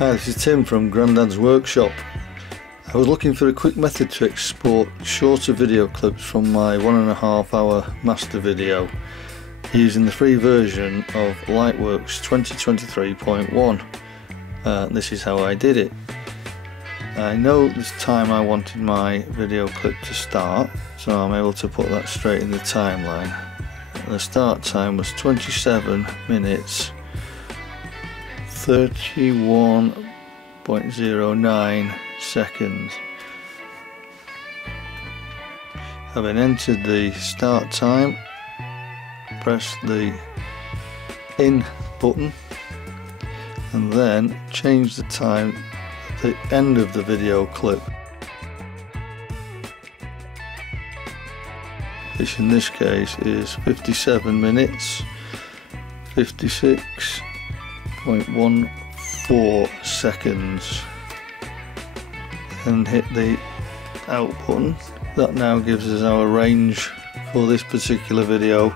Hi, this is Tim from Grandad's Workshop. I was looking for a quick method to export shorter video clips from my 1.5 hour master video using the free version of Lightworks 2023.1. This is how I did it. I know this time I wanted my video clip to start, so I'm able to put that straight in the timeline. The start time was 27 minutes 31.09 seconds. Having entered the start time, press the in button and then change the time at the end of the video clip, which in this case is 57 minutes 56.14 seconds, and hit the out button. That now gives us our range for this particular video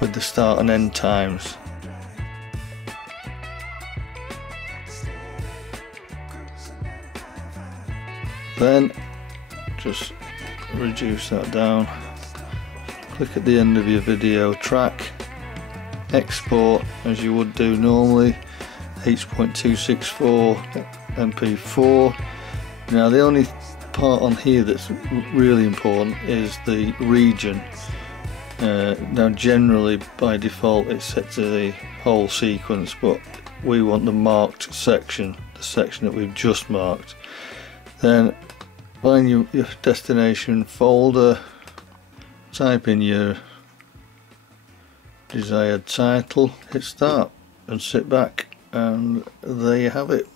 with the start and end times. Then just reduce that down, click at the end of your video track, export as you would do normally, H.264 MP4. Now the only part on here that's really important is the region. Now generally by default it's set to the whole sequence, but we want the marked section, the section that we've just marked. Then find your destination folder, type in your desired title, hit start and sit back, and there you have it.